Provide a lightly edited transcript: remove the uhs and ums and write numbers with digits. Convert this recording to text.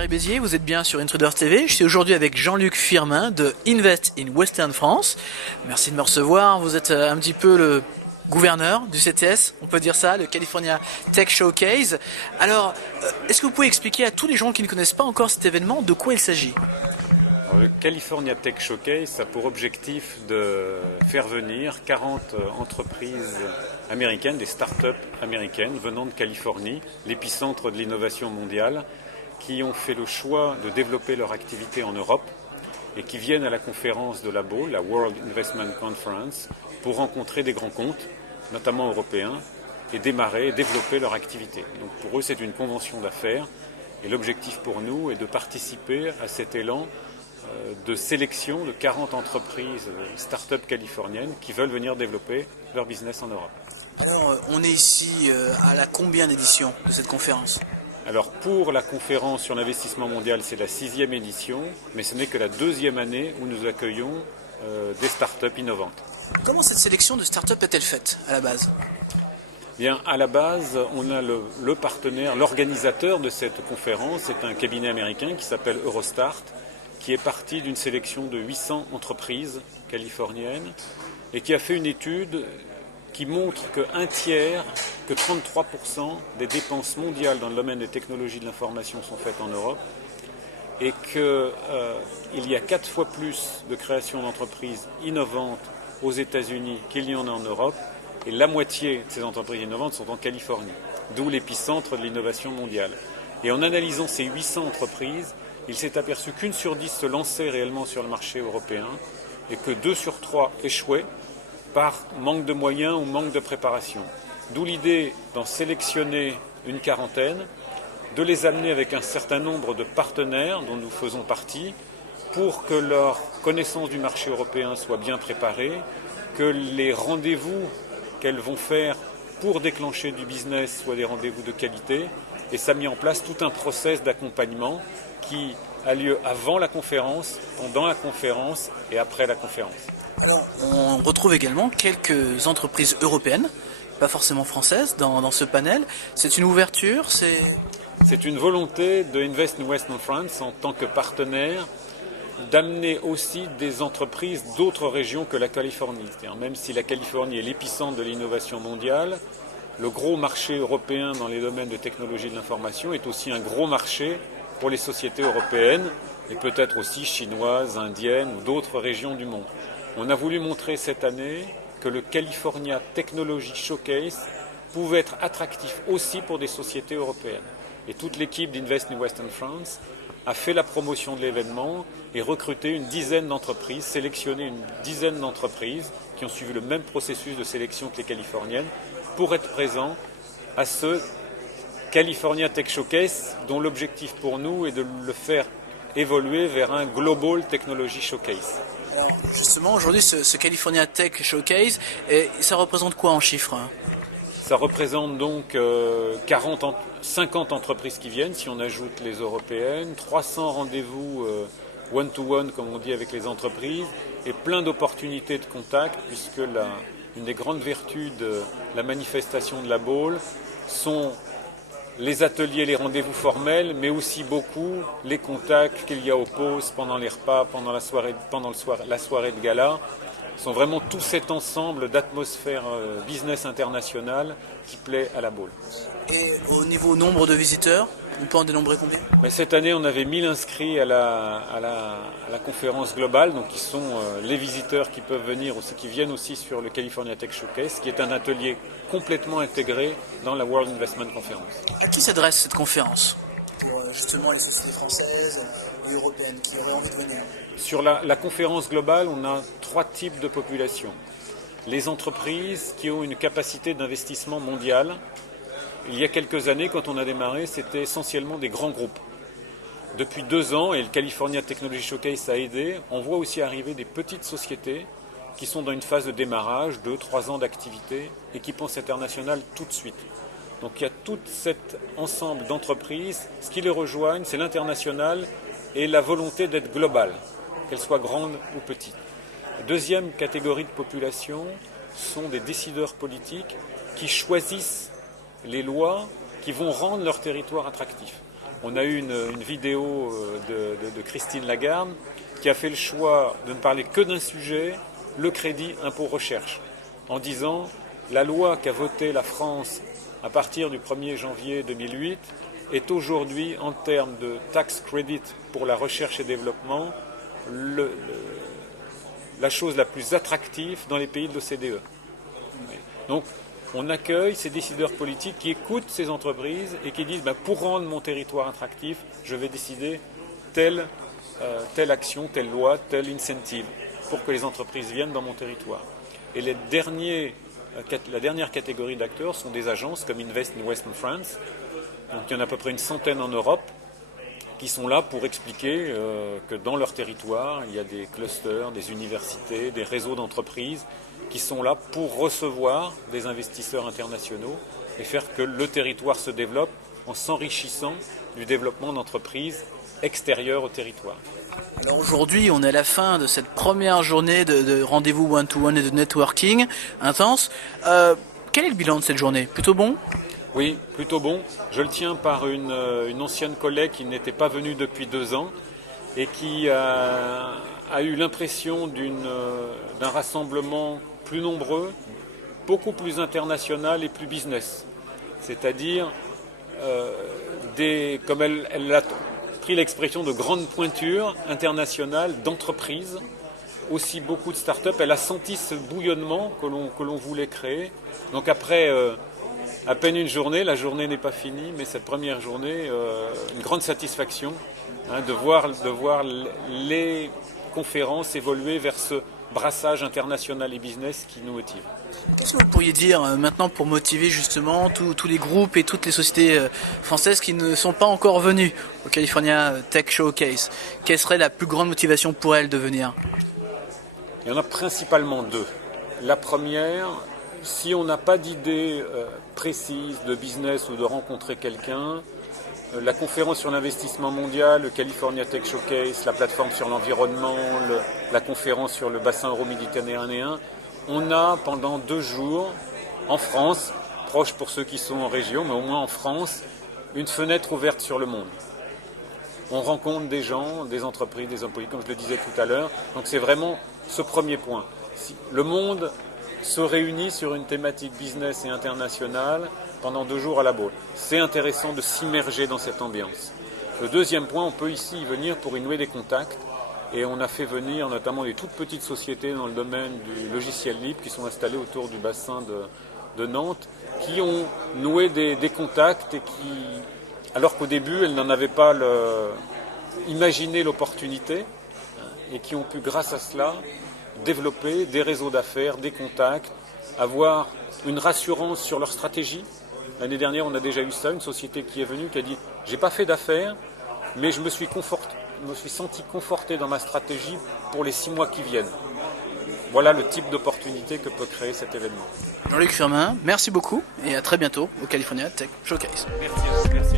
Thierry Bézier, vous êtes bien sur Intruders TV. Je suis aujourd'hui avec Jean-Luc Firmin de Invest in Western France. Merci de me recevoir. Vous êtes un petit peu le gouverneur du CTS, on peut dire ça, le California Tech Showcase. Alors, est-ce que vous pouvez expliquer à tous les gens qui ne connaissent pas encore cet événement de quoi il s'agit ? Le California Tech Showcase a pour objectif de faire venir 40 entreprises américaines, des start-up américaines venant de Californie, l'épicentre de l'innovation mondiale, qui ont fait le choix de développer leur activité en Europe et qui viennent à la conférence de la BOL, la World Investment Conference, pour rencontrer des grands comptes, notamment européens, et développer leur activité. Donc pour eux, c'est une convention d'affaires et l'objectif pour nous est de participer à cet élan de sélection de 40 entreprises start-up californiennes qui veulent venir développer leur business en Europe. Alors, on est ici à la combien d'édition de cette conférence ? Alors pour la conférence sur l'investissement mondial, c'est la 6e édition, mais ce n'est que la 2e année où nous accueillons des start-up innovantes. Comment cette sélection de start-up est-elle faite à la base ? Bien, à la base, on a le partenaire, l'organisateur de cette conférence, c'est un cabinet américain qui s'appelle Eurostart, qui est parti d'une sélection de 800 entreprises californiennes et qui a fait une étude qui montre que 33% des dépenses mondiales dans le domaine des technologies de l'information sont faites en Europe et qu'il y a 4 fois plus de création d'entreprises innovantes aux États-Unis qu'il y en a en Europe et la moitié de ces entreprises innovantes sont en Californie, d'où l'épicentre de l'innovation mondiale. Et en analysant ces 800 entreprises, il s'est aperçu qu'une sur 10 se lançait réellement sur le marché européen et que 2 sur 3 échouaient par manque de moyens ou manque de préparation. D'où l'idée d'en sélectionner une quarantaine, de les amener avec un certain nombre de partenaires dont nous faisons partie pour que leur connaissance du marché européen soit bien préparée, que les rendez-vous qu'elles vont faire pour déclencher du business soient des rendez-vous de qualité. Et ça a mis en place tout un process d'accompagnement qui a lieu avant la conférence, pendant la conférence et après la conférence. Alors, on retrouve également quelques entreprises européennes, pas forcément françaises, dans ce panel. C'est une ouverture, C'est une volonté de Invest in Western France en tant que partenaire d'amener aussi des entreprises d'autres régions que la Californie. C'est-à-dire, même si la Californie est l'épicentre de l'innovation mondiale, le gros marché européen dans les domaines de technologie de l'information est aussi un gros marché pour les sociétés européennes et peut-être aussi chinoises, indiennes ou d'autres régions du monde. On a voulu montrer cette année que le California Technology Showcase pouvait être attractif aussi pour des sociétés européennes. Et toute l'équipe d'Invest in Western France a fait la promotion de l'événement et recruté une dizaine d'entreprises, sélectionné une dizaine d'entreprises qui ont suivi le même processus de sélection que les californiennes pour être présents à ce California Tech Showcase dont l'objectif pour nous est de le faire évoluer vers un Global Technology Showcase. Alors, justement, aujourd'hui, ce California Tech Showcase, ça représente quoi en chiffres ? Ça représente donc 50 entreprises qui viennent, si on ajoute les européennes, 300 rendez-vous one-to-one, comme on dit, avec les entreprises, et plein d'opportunités de contact, puisque une des grandes vertus de la manifestation de la BOL sont les ateliers, les rendez-vous formels, mais aussi beaucoup les contacts qu'il y a aux pauses, pendant les repas, pendant la soirée de gala. Ce sont vraiment tout cet ensemble d'atmosphère business internationale qui plaît à la BOL. Et au niveau nombre de visiteurs, on peut en dénombrer combien ? Mais cette année, on avait 1000 inscrits à la conférence globale, donc qui sont les visiteurs qui peuvent venir aussi, qui viennent aussi sur le California Tech Showcase, qui est un atelier complètement intégré dans la World Investment Conference. À qui s'adresse cette conférence ? Pour justement les sociétés françaises et européennes qui auraient envie de venir. Sur la conférence globale, on a 3 types de populations. Les entreprises qui ont une capacité d'investissement mondiale. Il y a quelques années, quand on a démarré, c'était essentiellement des grands groupes. Depuis 2 ans, et le California Technology Showcase a aidé, on voit aussi arriver des petites sociétés qui sont dans une phase de démarrage, 2-3 ans d'activité, et qui pensent international tout de suite. Donc il y a tout cet ensemble d'entreprises. Ce qui les rejoignent, c'est l'international et la volonté d'être globale, qu'elle soit grande ou petite. La deuxième catégorie de population sont des décideurs politiques qui choisissent les lois qui vont rendre leur territoire attractif. On a eu une vidéo de Christine Lagarde qui a fait le choix de ne parler que d'un sujet, le crédit impôt recherche, en disant la loi qu'a votée la France à partir du 1er janvier 2008 est aujourd'hui, en termes de tax credit pour la recherche et développement, la chose la plus attractive dans les pays de l'OCDE. Donc, on accueille ces décideurs politiques qui écoutent ces entreprises et qui disent pour rendre mon territoire attractif, je vais décider telle action, telle loi, tel incentive pour que les entreprises viennent dans mon territoire. Et la dernière catégorie d'acteurs sont des agences comme Invest in Western France. Donc, il y en a à peu près une centaine en Europe qui sont là pour expliquer que dans leur territoire, il y a des clusters, des universités, des réseaux d'entreprises qui sont là pour recevoir des investisseurs internationaux et faire que le territoire se développe en s'enrichissant du développement d'entreprises extérieures au territoire. Alors aujourd'hui, on est à la fin de cette première journée de rendez-vous one-to-one et de networking intense. Quel est le bilan de cette journée? Plutôt bon? Oui, plutôt bon. Je le tiens par une ancienne collègue qui n'était pas venue depuis 2 ans et qui a eu l'impression d'un rassemblement plus nombreux, beaucoup plus international et plus business. C'est-à-dire, comme elle a pris l'expression de grandes pointures internationales, d'entreprises, aussi beaucoup de start-up. Elle a senti ce bouillonnement que l'on voulait créer. Donc après à peine une journée, la journée n'est pas finie, mais cette première journée, une grande satisfaction de voir les conférences évoluer vers ce brassage international et business qui nous motive. Qu'est-ce que vous pourriez dire maintenant pour motiver justement tous les groupes et toutes les sociétés françaises qui ne sont pas encore venues au California Tech Showcase? Quelle serait la plus grande motivation pour elles de venir? Il y en a principalement 2. La première, si on n'a pas d'idée précise de business ou de rencontrer quelqu'un, la conférence sur l'investissement mondial, le California Tech Showcase, la plateforme sur l'environnement, la conférence sur le bassin euro-méditerranéen, on a pendant 2 jours, en France, proche pour ceux qui sont en région, mais au moins en France, une fenêtre ouverte sur le monde. On rencontre des gens, des entreprises, des employés, comme je le disais tout à l'heure. Donc c'est vraiment ce premier point. Si le monde se réunit sur une thématique business et internationale pendant 2 jours à la Baule. C'est intéressant de s'immerger dans cette ambiance. Le deuxième point, on peut ici y venir pour y nouer des contacts. Et on a fait venir notamment des toutes petites sociétés dans le domaine du logiciel libre qui sont installées autour du bassin de Nantes, qui ont noué des contacts et qui, alors qu'au début, elles n'en avaient pas imaginé l'opportunité, et qui ont pu, grâce à cela, développer des réseaux d'affaires, des contacts, avoir une rassurance sur leur stratégie. L'année dernière, on a déjà eu ça, une société qui est venue, qui a dit « j'ai pas fait d'affaires, mais je me suis senti conforté dans ma stratégie pour les 6 mois qui viennent ». Voilà le type d'opportunité que peut créer cet événement. Jean-Luc Firmin, merci beaucoup et à très bientôt au California Tech Showcase. Merci.